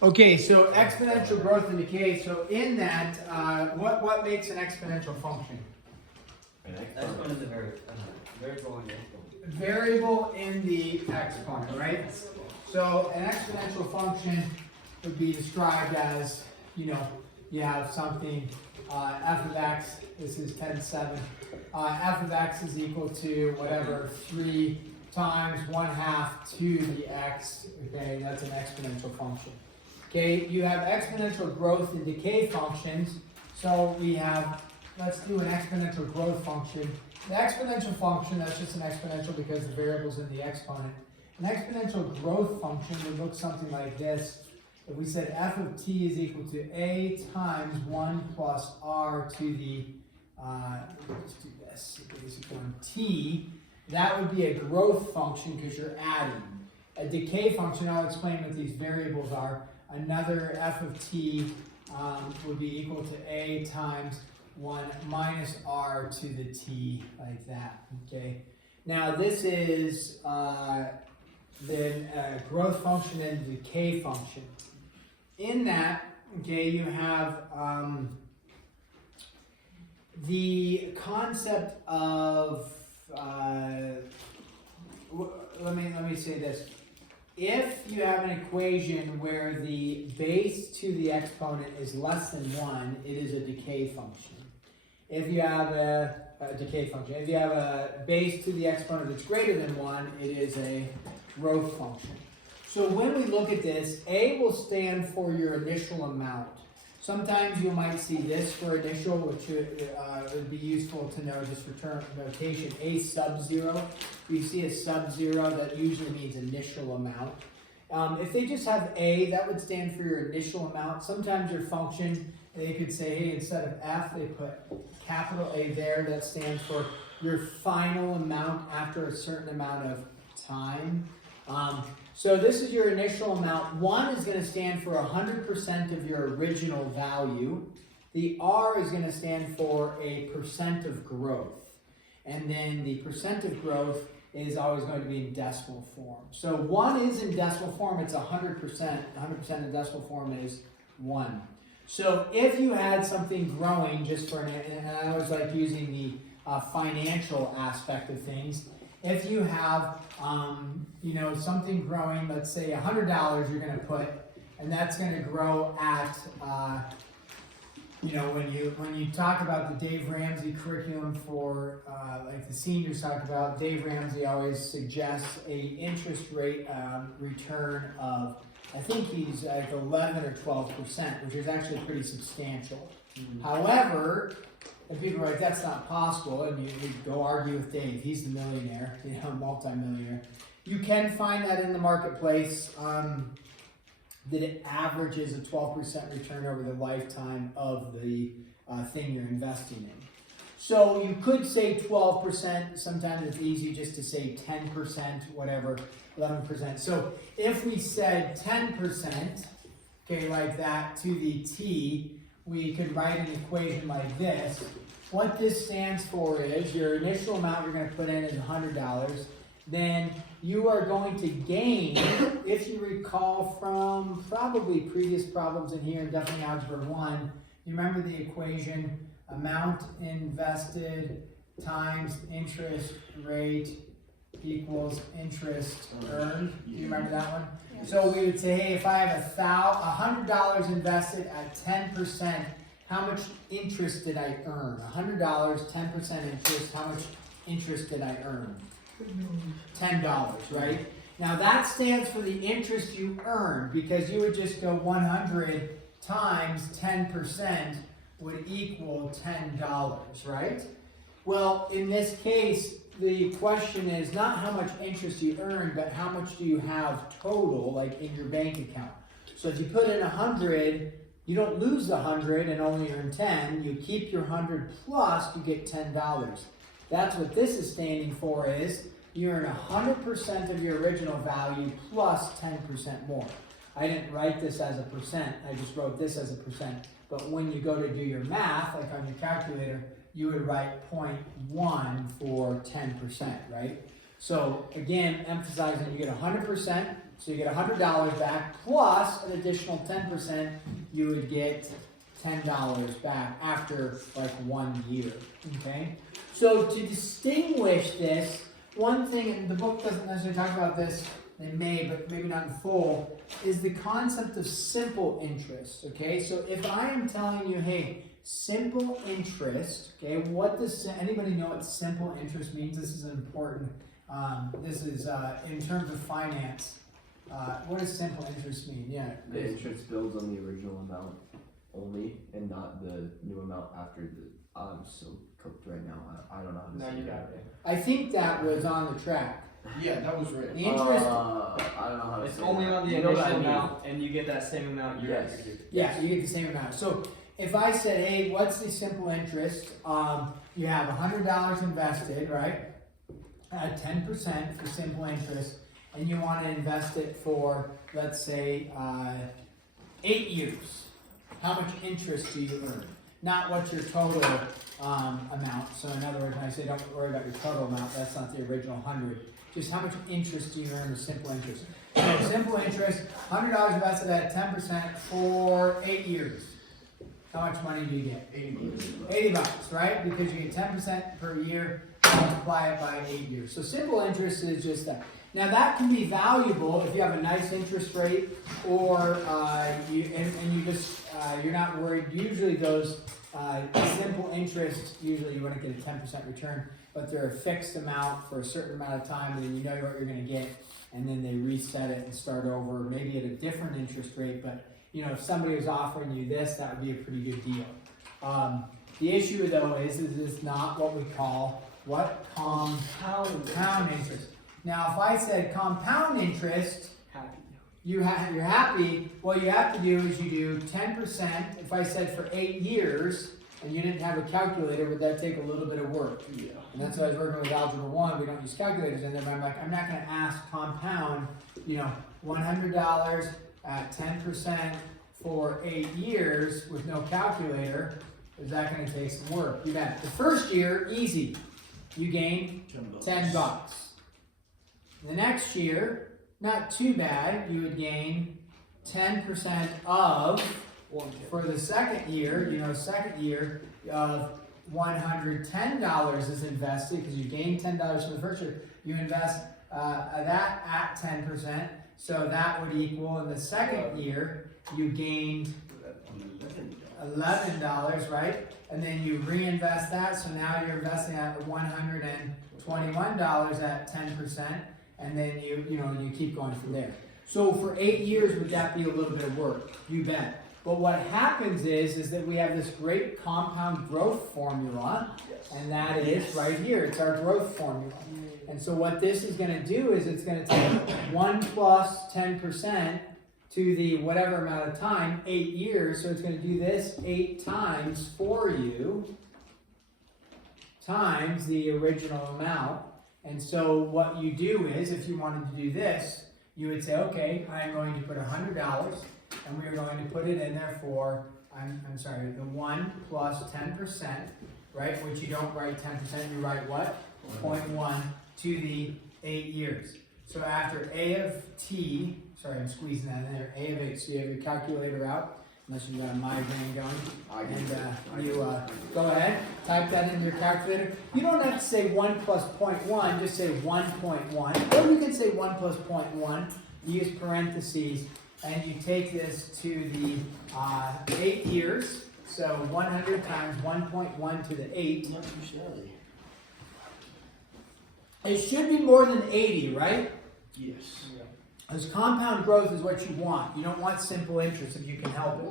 Okay, so exponential growth and decay. So in that, what makes an exponential function? Exponent is a variable in the exponent. Variable in the exponent, right? So an exponential function would be described as, you have something, f of x, this is 10(7). F of x is equal to whatever, 3 times 1/2 to the x, okay, that's an exponential function. Okay, you have exponential growth and decay functions, so we have, let's do an exponential growth function. The exponential function, that's just an exponential because the variable's in the exponent. An exponential growth function would look something like this. If we said f of t is equal to a times 1 plus r to the, let's do this, basic one, t, that would be a growth function because you're adding. A decay function, I'll explain what these variables are. Another f of t would be equal to a times 1 minus r to the t, like that, okay? Now this is the growth function and decay function. In that, okay, you have the concept of, let me say this. If you have an equation where the base to the exponent is less than 1, it is a decay function. If you have a decay function, if you have a base to the exponent that's greater than 1, it is a growth function. So when we look at this, A will stand for your initial amount. Sometimes you might see this for initial, which would be useful to know just for term notation. A sub 0. If you see a sub 0, that usually means initial amount. If they just have A, that would stand for your initial amount. Sometimes your function, they could say, hey, instead of F, they put capital A there. That stands for your final amount after a certain amount of time. So this is your initial amount. 1 is going to stand for 100% of your original value. The R is going to stand for a percent of growth. And then the percent of growth is always going to be in decimal form. So 1 is in decimal form, it's 100%. 100% in decimal form is 1. So if you had something growing, just for and I always like using the financial aspect of things. If you have, something growing, let's say $100 you're going to put, and that's going to grow at, when you talk about the Dave Ramsey curriculum for, like the seniors talk about, Dave Ramsey always suggests a interest rate return of, I think he's like 11 or 12%, which is actually pretty substantial. Mm-hmm. However, and people are like, that's not possible, and you go argue with Dave. He's the millionaire, multi-millionaire. You can find that in the marketplace, that it averages a 12% return over the lifetime of the thing you're investing in. So you could say 12%. Sometimes it's easy just to say 10%, whatever, 11%. So if we said 10%, okay, like that, to the t, we could write an equation like this. What this stands for is your initial amount you're going to put in is $100. Then you are going to gain, if you recall from probably previous problems in here, definitely Algebra 1, you remember the equation, amount invested times interest rate equals interest earned. Do you remember that one? Yes. So we would say, hey, if I have $100 invested at 10%, how much interest did I earn? $100, 10% interest, how much interest did I earn? $10, right? Now that stands for the interest you earn, because you would just go 100 times 10% would equal $10, right? Well, in this case, the question is not how much interest you earn, but how much do you have total, like in your bank account. So if you put in 100, you don't lose the 100 and only earn 10. You keep your 100 plus, you get $10. That's what this is standing for, is you earn 100% of your original value plus 10% more. I didn't write this as a percent, I just wrote this as a percent. But when you go to do your math, like on your calculator, you would write 0.1 for 10%, right? So again, emphasizing you get 100% So you get $100 back plus an additional 10%, you would get $10 back after like 1 year, okay? So to distinguish this, one thing, and the book doesn't necessarily talk about this, they may, but maybe not in full, is the concept of simple interest, okay? So if I am telling you, hey, simple interest, okay, what does, anybody know what simple interest means? This is important, this is in terms of finance. What does simple interest mean? Yeah. The interest builds on the original amount only, and not the new amount after the. I'm so cooked right now. I don't know how to say that. I think that was on the track. Yeah, that was right. The interest. I don't know how to It's say only that. on the You know what initial I mean? amount, and you get that same amount year Yes. after year. Yeah, you get the same amount. So if I said, hey, what's the simple interest? You have $100 invested, right? At 10% for simple interest, and you want to invest it for, let's say, 8 years. How much interest do you earn? Not what's your total amount. So in other words, when I say don't worry about your total amount, that's not the original 100. Just how much interest do you earn with simple interest? So simple interest, $100 invested at 10% for 8 years. How much money do you get? 80 bucks, right? Because you get 10% per year, multiply it by 8 years. So simple interest is just that. Now that can be valuable if you have a nice interest rate, or you're not worried. Usually those simple interest, usually you want to get a 10% return, but they're a fixed amount for a certain amount of time, and then you know what you're going to get, and then they reset it and start over, maybe at a different interest rate. But you know, if somebody was offering you this, that would be a pretty good deal. The issue though is it's not what we call compound interest. Now, if I said compound interest, you're happy. What you have to do is you do 10%. If I said for 8 years, and you didn't have a calculator, would that take a little bit of work? Yeah. And that's why I was working with Algebra 1. We don't use calculators in there, but I'm like, I'm not going to ask compound, $100 at 10% for 8 years with no calculator. Is that going to take some work? You bet. The first year, easy. You gain 10 bucks. The next year, not too bad. You would gain 10% of, for the second year, of $110 is invested, because you gain $10 from the first year. You invest that at 10%, so that would equal, in the second year, you gained $11, right? And then you reinvest that, so now you're investing at $121 at 10%, and then you keep going from there. So for 8 years, would that be a little bit of work? You bet. But what happens is that we have this great compound growth formula, and that is right here. It's our growth formula. And so what this is going to do is it's going to take 1 plus 10% to the whatever amount of time, 8 years. So it's going to do this 8 times for you, times the original amount. And so what you do is, if you wanted to do this, you would say, okay, I'm going to put $100, and we're going to put it in there for, the 1 plus 10%, right? Which you don't write 10%, you write what? 0.1 to the 8 years. So after A of t, sorry, I'm squeezing that in there, A of 8, so you have your calculator out, unless you've got a migraine going, and you go ahead, type that into your calculator. You don't have to say 1 plus 0.1, just say 1.1, or you can say 1 plus 0.1, use parentheses, and you take this to the 8 years, so 100 times 1.1 to the 8. It should be more than 80, right? Yes. Because compound growth is what you want. You don't want simple interest if you can help it.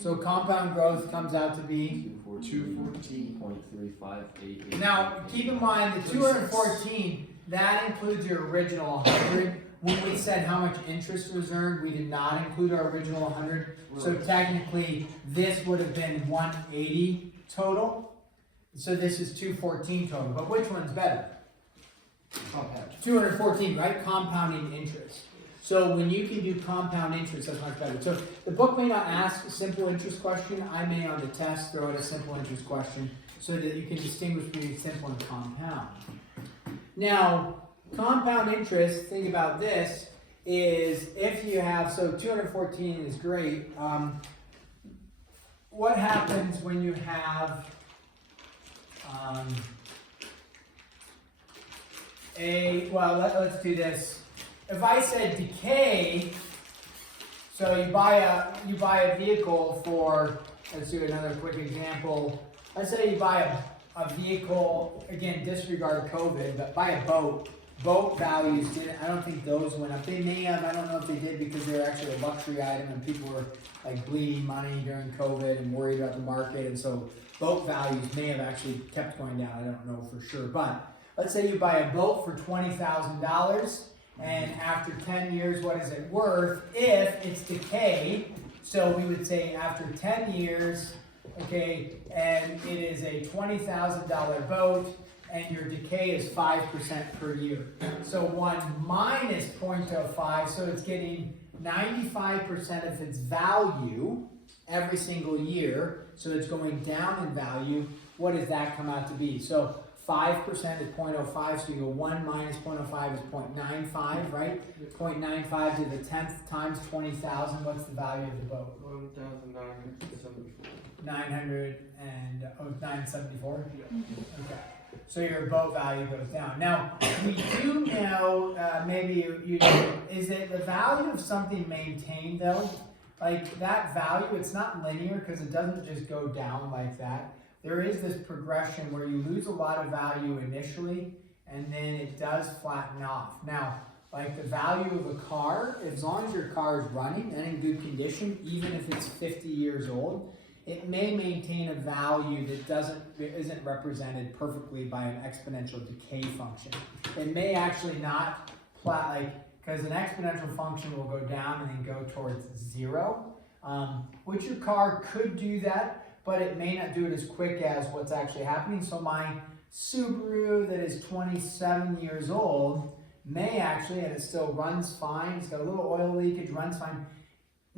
So compound growth comes out to be 214.3588. Now, keep in mind the 214, that includes your original 100. When we said how much interest was earned, we did not include our original 100. So technically, this would have been 180 total. So this is 214 total. But which one's better? Compound. 214, right? Compounding interest. So when you can do compound interest, that's much better. So the book may not ask a simple interest question. I may on the test throw out a simple interest question so that you can distinguish between simple and compound. Now, compound interest, think about this, is if you have, so 214 is great. What happens when you have let's do this. If I said decay, so you buy a vehicle for, let's do another quick example. Let's say you buy a vehicle, again, disregard COVID, but buy a boat. Boat values didn't, I don't think those went up. They may have, I don't know if they did because they were actually a luxury item and people were like bleeding money during COVID and worried about the market. And so boat values may have actually kept going down. I don't know for sure. But let's say you buy a boat for $20,000 and after 10 years, what is it worth if it's decay? So we would say after 10 years, okay, and it is a $20,000 boat, and your decay is 5% per year. So 1 minus 0.05, so it's getting 95% of its value every single year. So it's going down in value. What does that come out to be? So 5% is 0.05, so you go 1 minus 0.05 is 0.95, right? 0.95 to the 10th times 20,000, what's the value of the boat? 1,974. 974? Okay. So your boat value goes down. Now, we do know, maybe you know, is it the value of something maintained though? Like that value, it's not linear because it doesn't just go down like that. There is this progression where you lose a lot of value initially and then it does flatten off. Now, like the value of a car, as long as your car is running and in good condition, even if it's 50 years old, it may maintain a value that isn't represented perfectly by an exponential decay function. It may actually not because an exponential function will go down and then go towards 0, which your car could do that, but it may not do it as quick as what's actually happening. So my Subaru that is 27 years old may actually, and it still runs fine, it's got a little oil leakage, runs fine.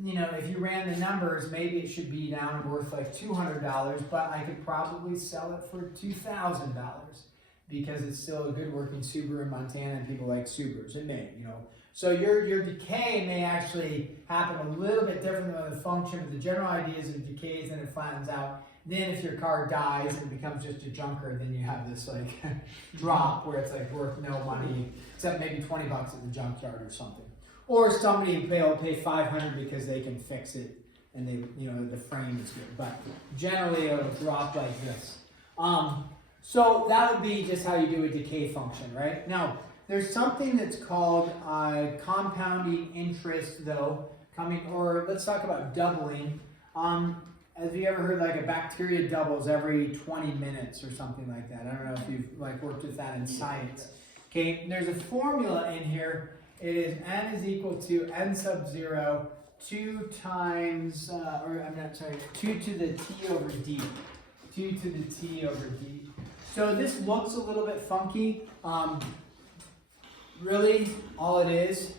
You know, if you ran the numbers, maybe it should be down worth like $200, but I could probably sell it for $2,000 because it's still a good working Subaru in Montana and people like Subarus. It may, you know. So your decay may actually happen a little bit different than the function, but the general idea is it decays and it flattens out. Then if your car dies and becomes just a junker, then you have this like drop where it's like worth no money, except maybe $20 at the junkyard or something. Or somebody will pay $500 because they can fix it and they, you know, the frame is good. But generally it'll drop like this. So that would be just how you do a decay function, right? Now, there's something that's called compounding interest though, or let's talk about doubling. Have you ever heard like a bacteria doubles every 20 minutes or something like that? I don't know if you've like worked with that in science. Okay, there's a formula in here. It is n is equal to n sub 0, 2 times, 2 to the t over d. 2 to the t over d. So this looks a little bit funky. Really, all it is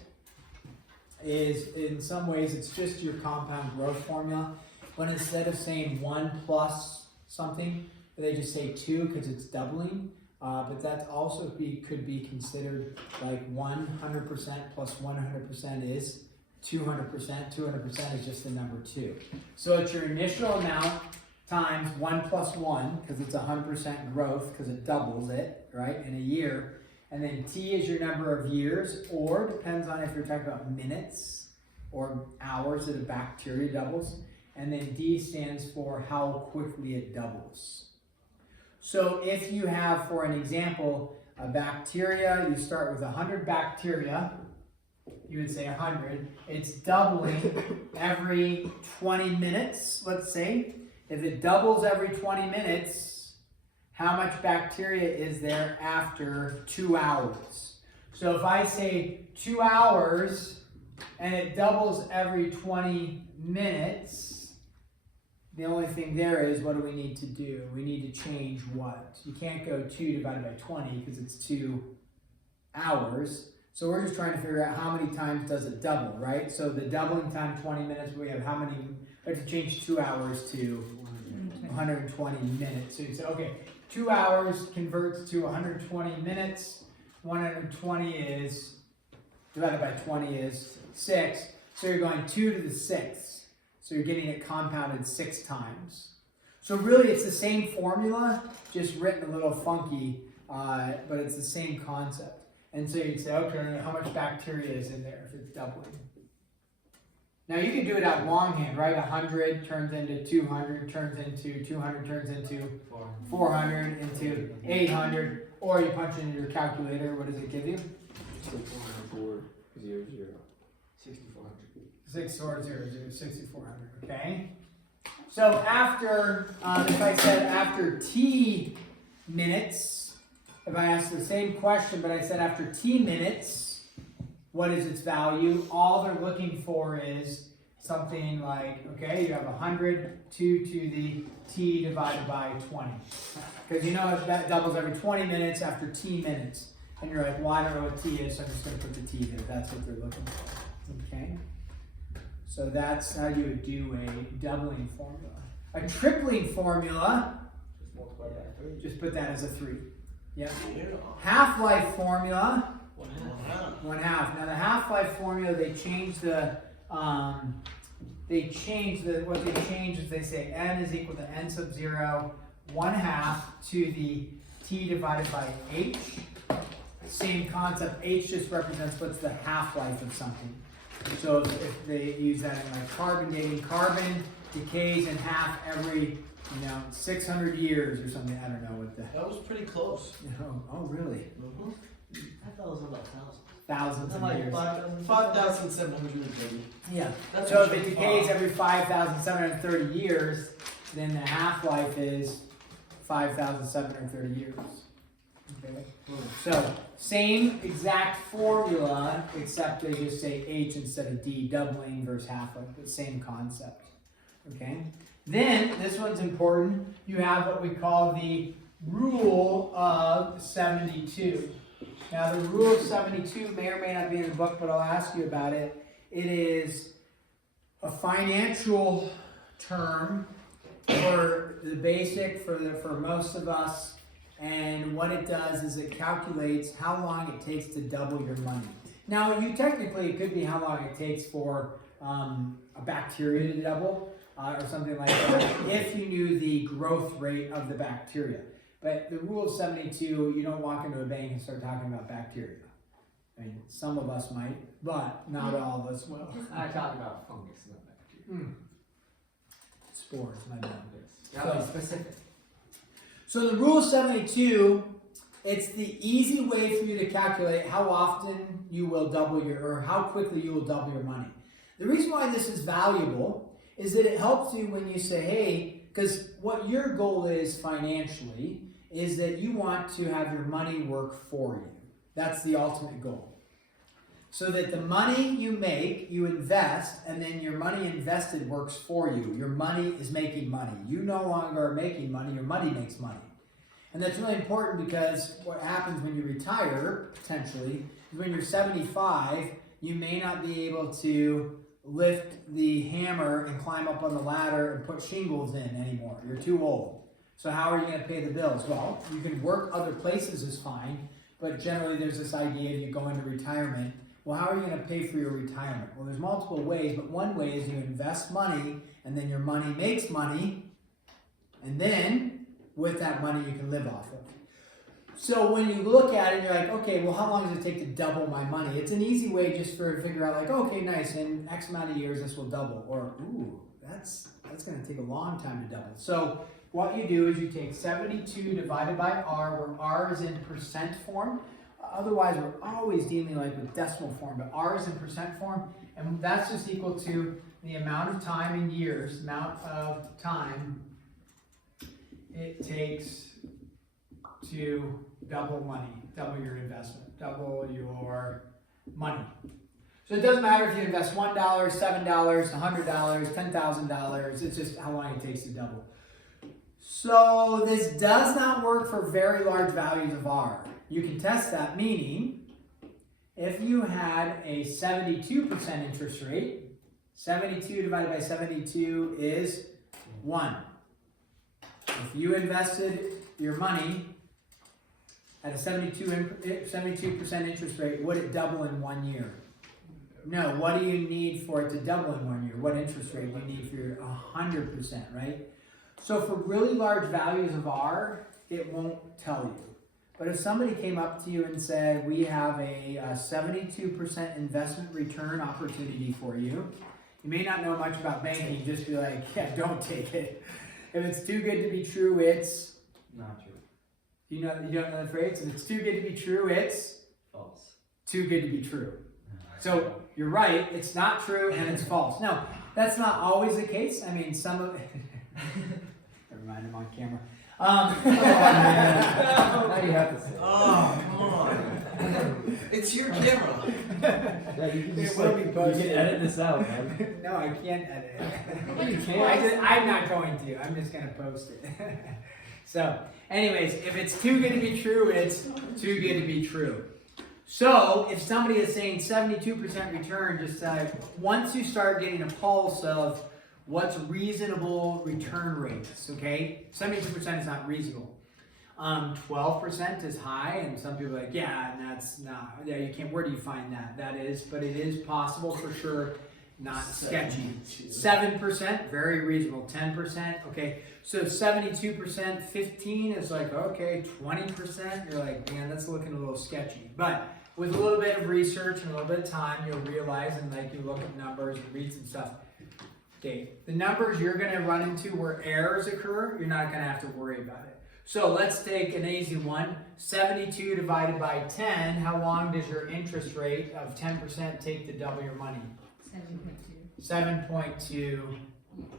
in some ways it's just your compound growth formula. But instead of saying 1 plus something, they just say 2 because it's doubling. But that also could be considered like 100% plus 100% is 200%. 200% is just the number 2. So it's your initial amount times 1 plus 1, because it's 100% growth, because it doubles it, right, in a year. And then t is your number of years, or depends on if you're talking about minutes or hours that a bacteria doubles. And then d stands for how quickly it doubles. So if you have, for an example, a bacteria, you start with 100 bacteria, you would say 100. It's doubling every 20 minutes, let's say. If it doubles every 20 minutes, how much bacteria is there after 2 hours? So if I say 2 hours and it doubles every 20 minutes, the only thing there is, what do we need to do? We need to change what? You can't go 2 divided by 20 because it's 2 hours. So we're just trying to figure out how many times does it double, right? So the doubling time 20 minutes, we have how many? We have to change 2 hours to 120 minutes. So you say, okay, 2 hours converts to 120 minutes. 120 is divided by 20 is 6. So you're going 2 to the 6th. So you're getting it compounded 6 times. So really it's the same formula, just written a little funky, but it's the same concept. And so you'd say, okay, how much bacteria is in there if it's doubling? Now you can do it out longhand, right? 100 turns into 200, turns into 200, turns into 400, into 800, or you punch it into your calculator. What does it give you? 6400. 6400, 6400, okay? So after, if I said after t minutes, if I asked the same question, but I said after t minutes, what is its value? All they're looking for is something like, okay, you have 100, 2 to the t divided by 20. Because you know that doubles every 20 minutes after t minutes. And you're like, well, I don't know what t is, so I'm just going to put the t there. That's what they're looking for, okay? So that's how you would do a doubling formula. A tripling formula, Just multiply that by 3. just put that as a 3. Yep. Half-life formula, 1/2. Now the half-life formula, what they change is they say n is equal to n sub 0, 1/2 to the t divided by h. Same concept, h just represents what's the half-life of something. So if they use that in like carbon dating, carbon decays in half every 600 years or something. I don't know what the. That was pretty close. Oh really? Mm-hmm. I thought it was about 1,000. Thousands of Like years. 5,730. Yeah. That's So if what it you decays thought. every 5,730 years, then the half-life is 5,730 years. Okay. So same exact formula, except they just say H instead of D, doubling versus half-life, but same concept. Okay. Then this one's important. You have what we call the rule of 72. Now the rule of 72 may or may not be in the book, but I'll ask you about it. It is a financial term for the basic for most of us, and what it does is it calculates how long it takes to double your money. Now it could be how long it takes for a bacteria to double or something like that if you knew the growth rate of the bacteria. But the rule of 72, you don't walk into a bank and start talking about bacteria. I mean, some of us might, but not all of us will. I talk about fungus, not bacteria. Spores, my bad. That was specific. So the rule of 72, it's the easy way for you to calculate how often you will or how quickly you will double your money. The reason why this is valuable is that it helps you when you say, hey, because what your goal is financially is that you want to have your money work for you. That's the ultimate goal. So that the money you make, you invest, and then your money invested works for you. Your money is making money. You no longer are making money, your money makes money. And that's really important because what happens when you retire, potentially, is when you're 75, you may not be able to lift the hammer and climb up on the ladder and put shingles in anymore. You're too old. So how are you going to pay the bills? Well, you can work other places is fine, but generally there's this idea of you go into retirement. Well, how are you going to pay for your retirement? Well, there's multiple ways, but one way is you invest money, and then your money makes money, and then with that money you can live off of. So when you look at it, you're like, okay, well, how long does it take to double my money? It's an easy way just to figure out, like, okay, nice, in X amount of years this will double, or ooh, that's going to take a long time to double. So what you do is you take 72 divided by R, where R is in percent form. Otherwise, we're always dealing like with decimal form, but R is in percent form, and that's just equal to the amount of time in years, amount of time it takes to double money, double your investment, double your money. So it doesn't matter if you invest $1, $7, $100, $10,000, it's just how long it takes to double. So this does not work for very large values of R. You can test that, meaning if you had a 72% interest rate, 72 divided by 72 is 1. If you invested your money at a 72% interest rate, would it double in 1 year? No, what do you need for it to double in 1 year? What interest rate do you need for your 100%, right? So for really large values of R, it won't tell you. But if somebody came up to you and said, we have a 72% investment return opportunity for you, you may not know much about banking, just be like, yeah, don't take it. If it's too good to be true, it's... Not true. You don't know the phrase? If it's too good to be true, it's... False. Too good to be true. So you're right, it's not true and it's false. No, that's not always the case. I mean, some of never mind, I'm on camera. Now you have to say it. Oh, come on. It's your camera. Yeah, you can It just will like, be you posted. can edit this out, man. No, I can't edit it. You can't. I'm not going to. I'm just going to post it. So, anyways, if it's too good to be true, it's too good to be true. So, if somebody is saying 72% return, just once you start getting a pulse of what's reasonable return rates, okay? 72% is not reasonable. 12% is high, and some people are like, yeah, and that's not, yeah, you can't, where do you find that? That is, but it is possible for sure, not sketchy. 7%, very reasonable. 10%, okay. So 72%, 15 is like, okay, 20%, you're like, man, that's looking a little sketchy. But with a little bit of research and a little bit of time, you'll realize, and like you look at numbers and read some stuff. Okay, the numbers you're gonna run into where errors occur, you're not gonna have to worry about it. So let's take an easy one, 72 divided by 10, how long does your interest rate of 10% take to double your money? 7.2. 7.2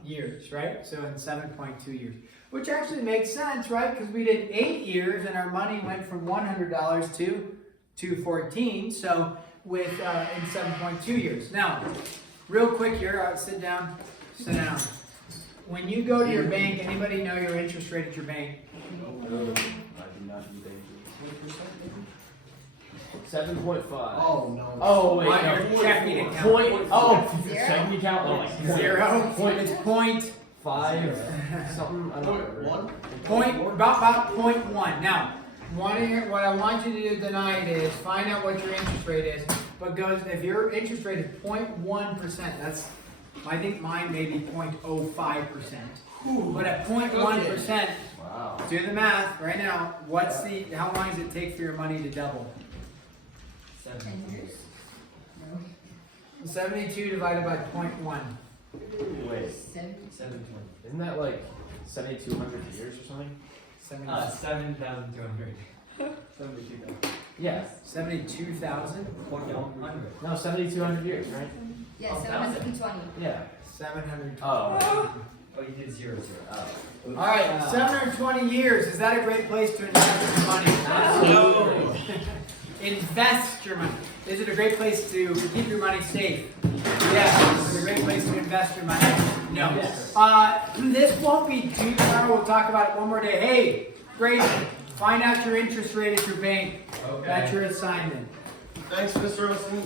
years, right? So in 7.2 years, which actually makes sense, right? Because we did 8 years and our money went from $100 to $214. So with in 7.2 years. Now, real quick here, sit down. Sit down. When you go to your bank, anybody know your interest rate at your bank? I do not do banking. 7.5. Oh no. Oh wait, On no. your checking account. Point. Oh, Zero? checking account. Oh my god. 0. Point. It's point. 5. Something. I don't remember. About 0.1. Now, what I want you to do tonight is find out what your interest rate is. But if your interest rate is 0.1%, that's, I think mine may be 0.05%. But at 0.1%, Wow. do the math right now. How long does it take for your money to double? 10 years? No. 72 divided by 0.1. Wait. 7. 720. Isn't that like 7,200 years or something? 7,200. 72,000. Yeah. 72,000? 100. No, 7,200 years, right? Yeah, Oh, 720. Yeah. 700. Oh. Oh, you did 0, 0. Oh. All right, 720 years. Is that a great place to invest your money? No. Invest your money. Is it a great place to keep your money safe? Yes. Is it a great place to invest your money? No. Yes. This won't be too thorough. We'll talk about it one more day. Hey, Grayson, find out your interest rate at your bank. Okay. That's your assignment. Thanks, Mr. Olson.